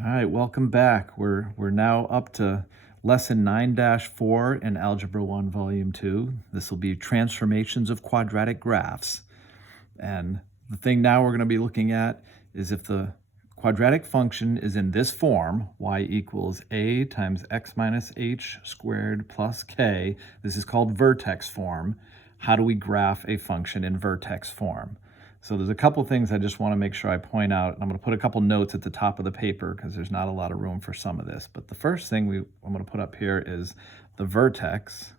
All right, welcome back. We're now up to lesson 9-4 in Algebra 1, Volume 2. This will be transformations of quadratic graphs. And the thing now we're going to be looking at is if the quadratic function is in this form, y equals a times x minus h squared plus k, this is called vertex form. How do we graph a function in vertex form? So there's a couple things I just want to make sure I point out. I'm going to put a couple notes at the top of the paper because there's not a lot of room for some of this. But the first thing I'm going to put up here is the vertex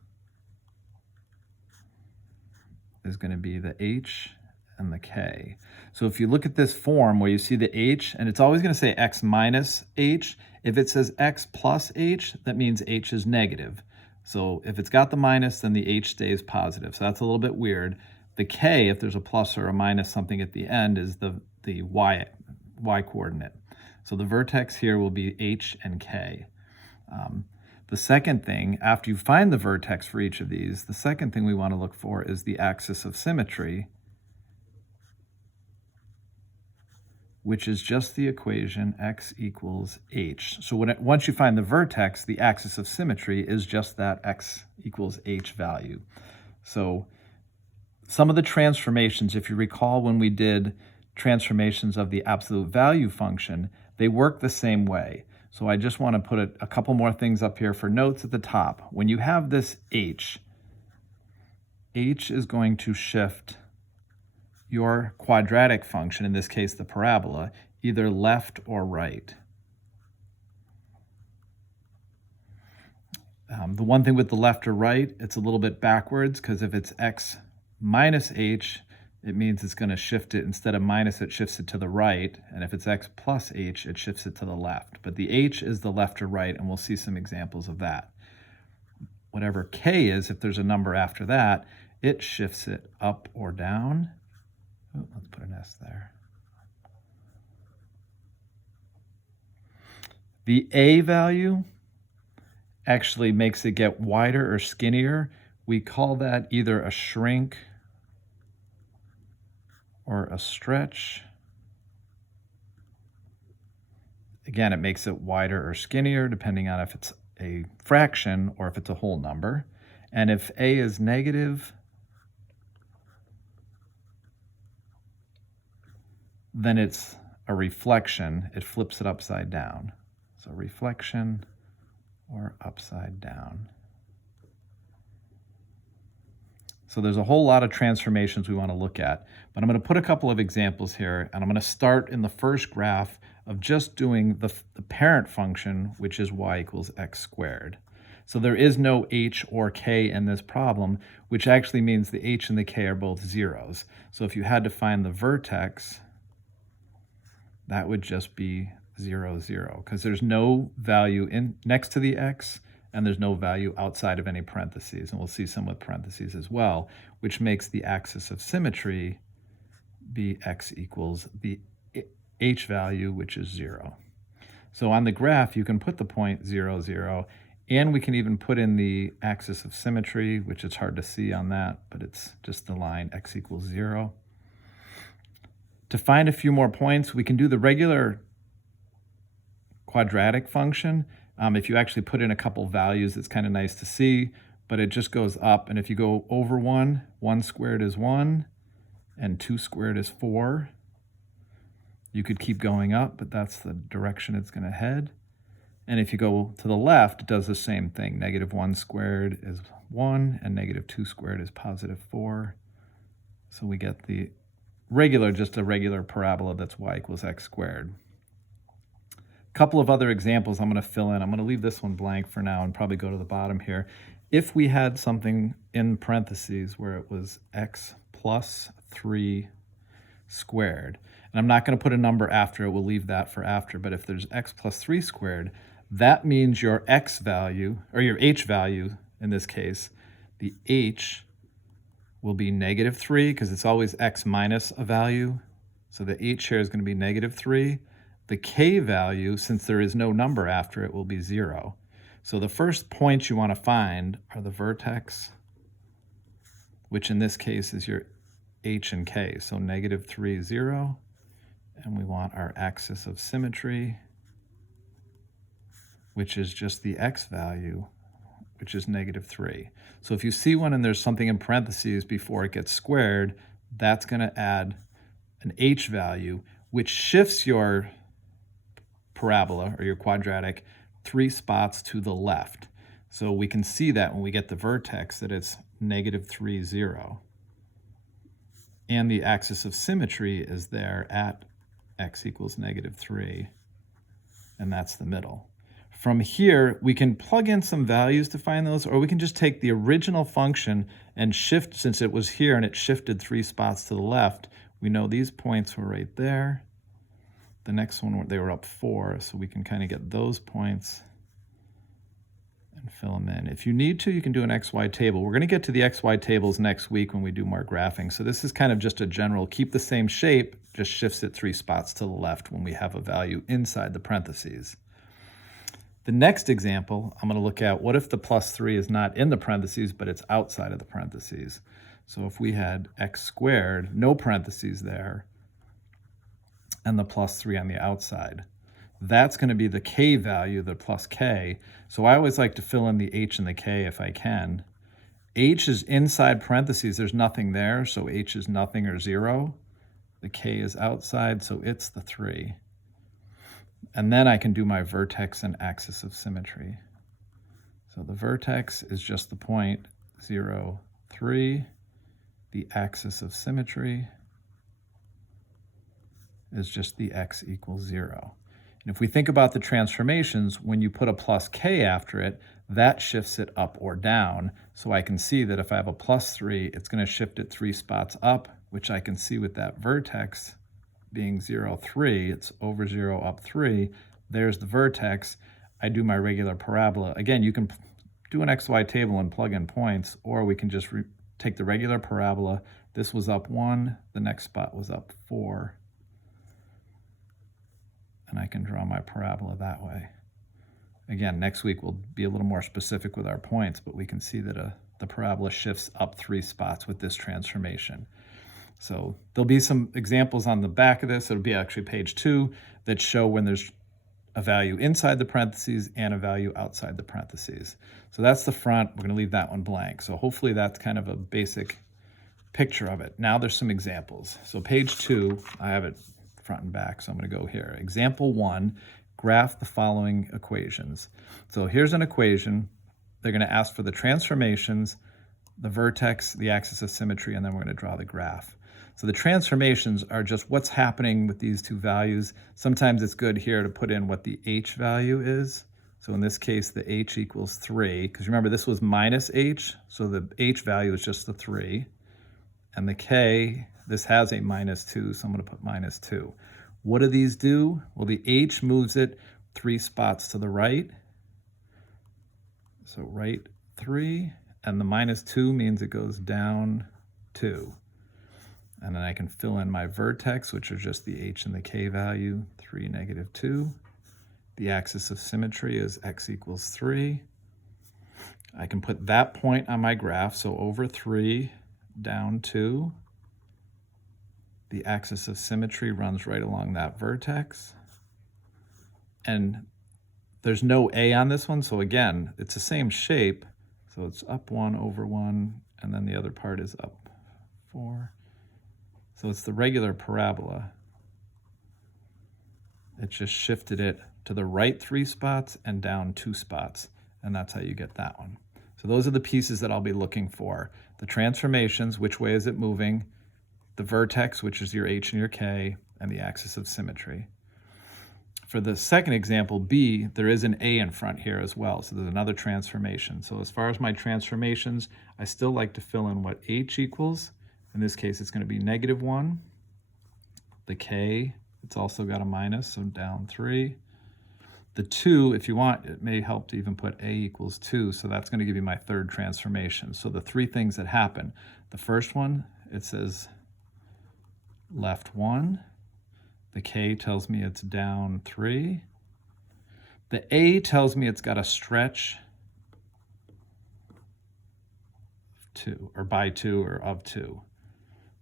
is going to be the h and the k. So if you look at this form where you see the h, and it's always going to say x minus h. If it says x plus h, that means h is negative. So if it's got the minus, then the h stays positive. So that's a little bit weird. The k, if there's a plus or a minus something at the end, is the y coordinate. So the vertex here will be h and k. The second thing, after you find the vertex for each of these, the second thing we want to look for is the axis of symmetry, which is just the equation x equals h. So once you find the vertex, the axis of symmetry is just that x equals h value. So some of the transformations, if you recall when we did transformations of the absolute value function, they work the same way. So I just want to put a couple more things up here for notes at the top. When you have this h is going to shift your quadratic function, in this case the parabola, either left or right. The one thing with the left or right, it's a little bit backwards because if it's x minus h, it means it's going to shift it, instead of minus, it shifts it to the right. And if it's x plus h, it shifts it to the left. But the h is the left or right, and we'll see some examples of that. Whatever k is, if there's a number after that, it shifts it up or down. Oh, let's put an S there. The a value actually makes it get wider or skinnier. We call that either a shrink or a stretch. Again, it makes it wider or skinnier depending on if it's a fraction or if it's a whole number. And if a is negative, then it's a reflection. It flips it upside down. So reflection or upside down. So there's a whole lot of transformations we want to look at, but I'm going to put a couple of examples here, and I'm going to start in the first graph of just doing the parent function, which is y equals x squared. So there is no h or k in this problem, which actually means the h and the k are both zeros. So if you had to find the vertex, that would just be 0, 0, because there's no value next to the x, and there's no value outside of any parentheses. And we'll see some with parentheses as well, which makes the axis of symmetry be x equals the h value, which is 0. So on the graph, you can put the point 0, 0, and we can even put in the axis of symmetry, which is hard to see on that, but it's just the line x equals 0. To find a few more points, we can do the regular quadratic function. If you actually put in a couple values, it's kind of nice to see, but it just goes up. And if you go over 1, 1 squared is 1, and 2 squared is 4. You could keep going up, but that's the direction it's going to head. And if you go to the left, it does the same thing. Negative 1 squared is 1, and negative 2 squared is positive 4. So we get the regular, just a regular parabola that's y equals x squared. Couple of other examples I'm going to fill in. I'm going to leave this one blank for now and probably go to the bottom here. If we had something in parentheses where it was x plus 3 squared, and I'm not going to put a number after it, we'll leave that for after, but if there's x plus 3 squared, that means your x value, or your h value in this case, the h will be negative 3 because it's always x minus a value. So the h here is going to be negative 3. The k value, since there is no number after it, will be 0. So the first points you want to find are the vertex, which in this case is your h and k. So negative 3, 0. And we want our axis of symmetry, which is just the x value, which is -3. So if you see one and there's something in parentheses before it gets squared, that's going to add an h value, which shifts your parabola or your quadratic 3 spots to the left. So we can see that when we get the vertex that it's -3, 0. And the axis of symmetry is there at x equals -3, and that's the middle. From here, we can plug in some values to find those, or we can just take the original function and shift, since it was here and it shifted 3 spots to the left, we know these points were right there. The next one, they were up 4, so we can kind of get those points and fill them in. If you need to, you can do an XY table. We're going to get to the XY tables next week when we do more graphing. So this is kind of just a general, keep the same shape, just shifts it 3 spots to the left when we have a value inside the parentheses. The next example, I'm going to look at what if the +3 is not in the parentheses, but it's outside of the parentheses. So if we had x squared, no parentheses there, and the +3 on the outside, that's going to be the k value, the plus k. So I always like to fill in the h and the k if I can. H is inside parentheses, there's nothing there, so h is nothing or 0. The k is outside, so it's the 3. And then I can do my vertex and axis of symmetry. So the vertex is just the point 0, 3. The axis of symmetry is just the x equals 0. And if we think about the transformations, when you put a plus k after it, that shifts it up or down. So I can see that if I have a +3, it's going to shift it 3 spots up, which I can see with that vertex being 0, 3, it's over 0, up 3. There's the vertex. I do my regular parabola. Again, you can do an XY table and plug in points, or we can just take the regular parabola. This was up 1, the next spot was up 4. And I can draw my parabola that way. Again, next week we'll be a little more specific with our points, but we can see that the parabola shifts up 3 spots with this transformation. So there'll be some examples on the back of this. It'll be actually page 2 that show when there's a value inside the parentheses and a value outside the parentheses. So that's the front. We're going to leave that one blank. So hopefully that's kind of a basic picture of it. Now there's some examples. So page 2, I have it front and back, so I'm going to go here. Example 1, graph the following equations. So here's an equation. They're going to ask for the transformations, the vertex, the axis of symmetry, and then we're going to draw the graph. So the transformations are just what's happening with these two values. Sometimes it's good here to put in what the h value is. So in this case, the h equals 3, because remember this was minus h, so the h value is just the 3. And the k, this has a -2, so I'm going to put -2. What do these do? Well, the h moves it 3 spots to the right. So right 3, and the -2 means it goes down 2. And then I can fill in my vertex, which are just the h and the k value, 3, -2. The axis of symmetry is x equals 3. I can put that point on my graph, so over 3, down 2. The axis of symmetry runs right along that vertex. And there's no a on this one, so again, it's the same shape. So it's up 1, over 1, and then the other part is up 4. So it's the regular parabola. It just shifted it to the right 3 spots and down 2 spots, and that's how you get that one. So those are the pieces that I'll be looking for. The transformations, which way is it moving? The vertex, which is your h and your k, and the axis of symmetry. For the second example, B, there is an a in front here as well, so there's another transformation. So as far as my transformations, I still like to fill in what h equals. In this case, it's going to be -1. The k, it's also got a minus, so down 3. The 2, if you want, it may help to even put a equals 2, so that's going to give you my third transformation. So the 3 things that happen. The first one, it says left 1. The k tells me it's down 3. The a tells me it's got a stretch 2, or by 2, or of 2.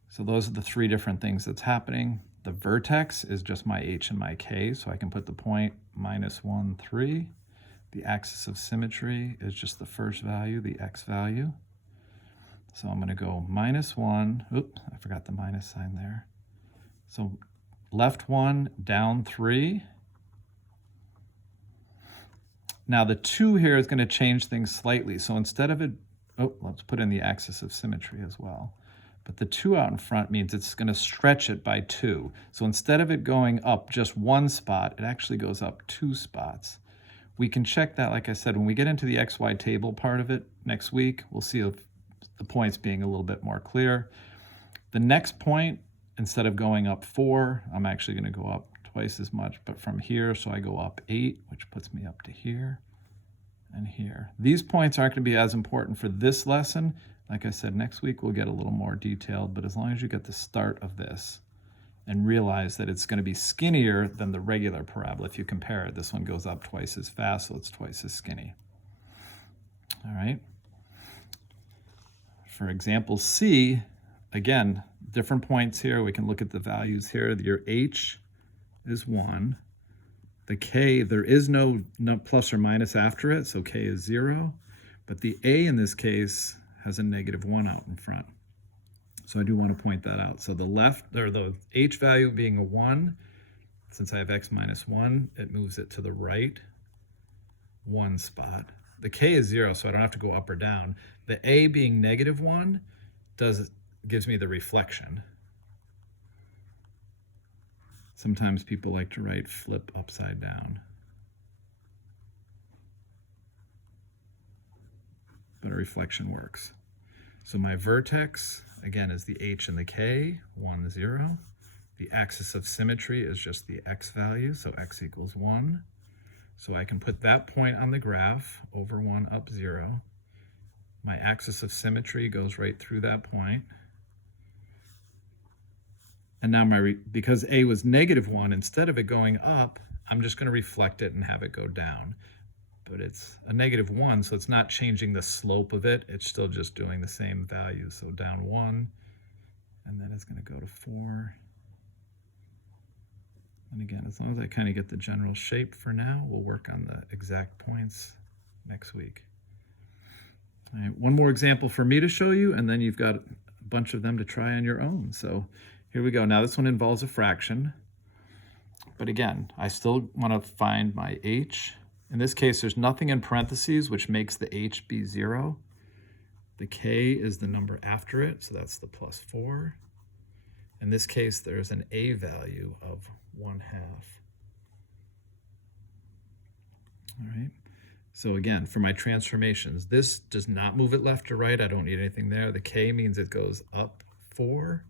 So those are the 3 different things that's happening. The vertex is just my h and my k, so I can put the point -1, 3. The axis of symmetry is just the first value, the x value. So I'm going to go -1. Oops, I forgot the minus sign there. So left 1, down 3. Now the 2 here is going to change things slightly. So instead of it, let's put in the axis of symmetry as well. But the 2 out in front means it's going to stretch it by 2. So instead of it going up just 1 spot, it actually goes up 2 spots. We can check that, like I said, when we get into the XY table part of it next week, we'll see the points being a little bit more clear. The next point, instead of going up 4, I'm actually going to go up twice as much, but from here, so I go up 8, which puts me up to here and here. These points aren't going to be as important for this lesson. Like I said, next week we'll get a little more detailed, but as long as you get the start of this and realize that it's going to be skinnier than the regular parabola. If you compare it, this one goes up twice as fast, so it's twice as skinny. All right. For example C, again, different points here. We can look at the values here. Your H is 1. The K, there is no plus or minus after it, so K is 0. But the A in this case has a -1 out in front. So I do want to point that out. So the left, or the H value being a 1, since I have x minus 1, it moves it to the right 1 spot. The K is 0, so I don't have to go up or down. The A being -1 gives me the reflection. Sometimes people like to write flip upside down. But a reflection works. So my vertex, again, is the H and the K, 1, 0. The axis of symmetry is just the x value, so x equals 1. So I can put that point on the graph, over 1, up 0. My axis of symmetry goes right through that point. And now because A was -1, instead of it going up, I'm just going to reflect it and have it go down. But it's a -1, so it's not changing the slope of it. It's still just doing the same value. So down 1, and then it's going to go to 4. And again, as long as I kind of get the general shape for now, we'll work on the exact points next week. All right, one more example for me to show you, and then you've got a bunch of them to try on your own. So here we go. Now this one involves a fraction. But again, I still want to find my H. In this case, there's nothing in parentheses, which makes the H be 0. The K is the number after it, so that's the +4. In this case, there's an A value of 1/2. All right. So again, for my transformations, this does not move it left or right. I don't need anything there. The K means it goes up 4.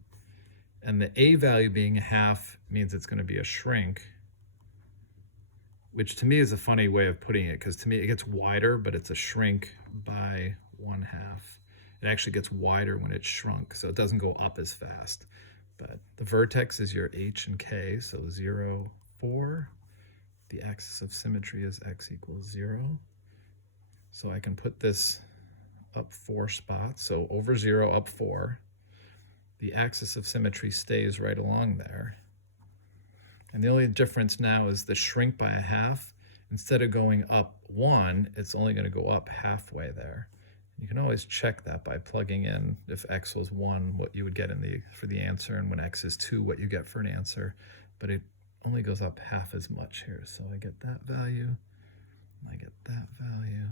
And the A value being 1/2 means it's going to be a shrink, which to me is a funny way of putting it, because to me it gets wider, but it's a shrink by 1/2. It actually gets wider when it's shrunk, so it doesn't go up as fast. But the vertex is your H and K, so 0, 4. The axis of symmetry is x equals 0. So I can put this up 4 spots, so over 0, up 4. The axis of symmetry stays right along there. And the only difference now is the shrink by 1/2. Instead of going up 1, it's only going to go up halfway there. You can always check that by plugging in, if x was 1, what you would get for the answer, and when x is 2, what you get for an answer. But it only goes up half as much here. So I get that value, and I get that value.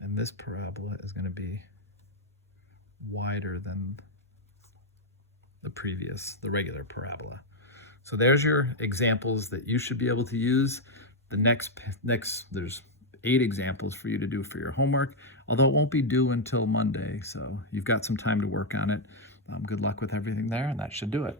And this parabola is going to be wider than the regular parabola. So there's your examples that you should be able to use. The next there's 8 examples for you to do for your homework, although it won't be due until Monday, so you've got some time to work on it. Good luck with everything there, and that should do it.